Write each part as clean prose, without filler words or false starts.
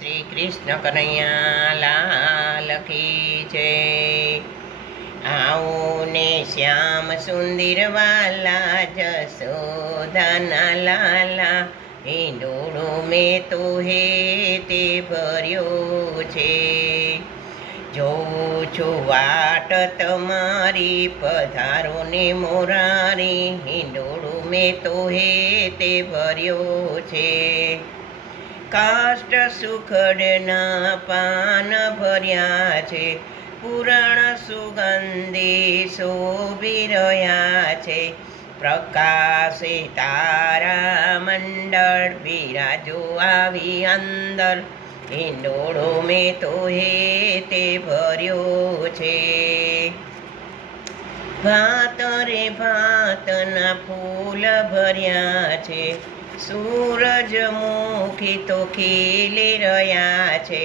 શ્રી કૃષ્ણ કનૈયા લાલ કી જય। આવો ને શ્યામ સુંદર વાલા જશોદાના લાલા, હિંડોળો મેં તો હે તે ભર્યો છે। જોઉં છું વાટ તમારી, પધારો ને મોરારી, હિંડોળો મેં તો હે તે ભર્યો છે। કાષ્ટ સુખડના પાન ભર્યા છે, પુરાણ સુગંધી શોભી રહ્યા છે। પ્રકાશે તારા મંડળ, બિરાજો આવી અંદર, હિંડોળો મેં તો હે તે ભર્યો છે। ભાત રે ભાતના ફૂલ ભર્યા છે, સૂરજમુખી તો ખીલી રહ્યા છે।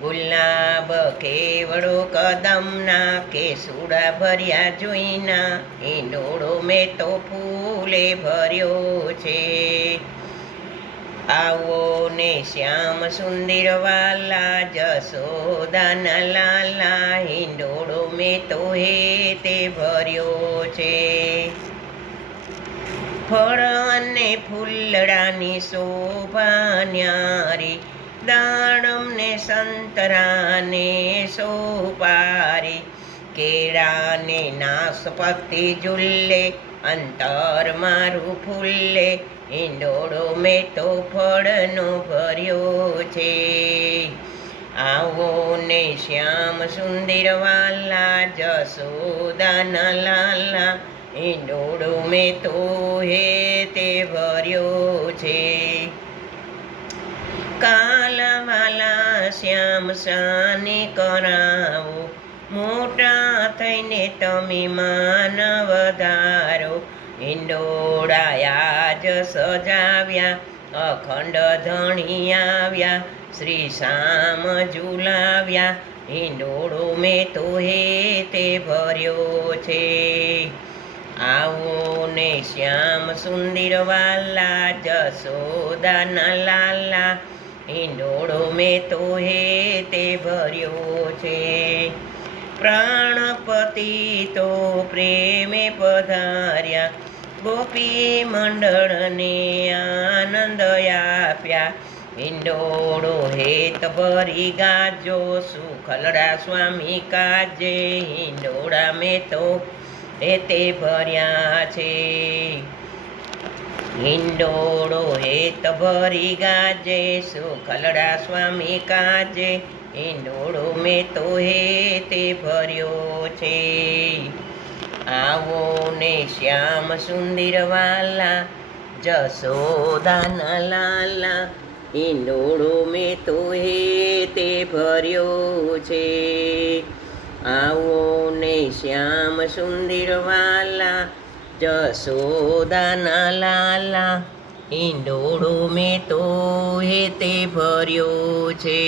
ગુલાબ કેવડો કદમના, કેસુડા ભર્યા જોઈના, હિંડોળો મેં તો ફૂલે ભર્યો છે। આવો ને શ્યામ સુંદર વાલા જશોદાના લાલા, હિંડોળો મેં તો હે તે ભર્યો છે। ફળ અને ફૂલડાની શોભા ન્યારી, દાડમ ને સંતરાને સોપારી, કેળાને નાસપતિ ઝૂલે, અંતર મારું ફૂલે, હિંડોળો મેં તો ફળનો ભર્યો છે। આવો ને શ્યામ સુંદર વાલા જશોદાના લાલા, હિંડોળો મેં તો હે તે ભર્યો છે। કાલાવાલા શ્યામ શાને કરાવો, મોટા થઈને તમે માન વધારો, હિંડોળાયા જ સજાવ્યા, અખંડ ધણી આવ્યા, શ્રી શામ ઝુલાવ્યા, હિંડોળો મેં તો હે તે ભર્યો છે। આવો ને શ્યામ સુંદર વાલા જશોદાના લાલા, હિંડોળો મેં તો હે તે ભર્યો છે। પ્રાણપતિ તો પ્રેમે પધાર્યા, ગોપી મંડળને આનંદ આપ્યા, હિંડોળો હેત ભરી ગાજો, સુખલડા સ્વામી કાજે, હિંડોળા મેં તો તે ભર્યા છે। હિંડોળો હેત ભરી ગાજે, સુખલડા સ્વામી કાજે, હિંડોળો મેં તો હે તે ભર્યો છે। આવો ને શ્યામ સુંદર વાલા જશોદાના લાલા, હિંડોળો મેં તો હે તે ભર્યો છે। આવો ને શ્યામ સુંદર વાલા જશોદાના લાલા, હિંડોળો મેં તો હે તે ભર્યો છે।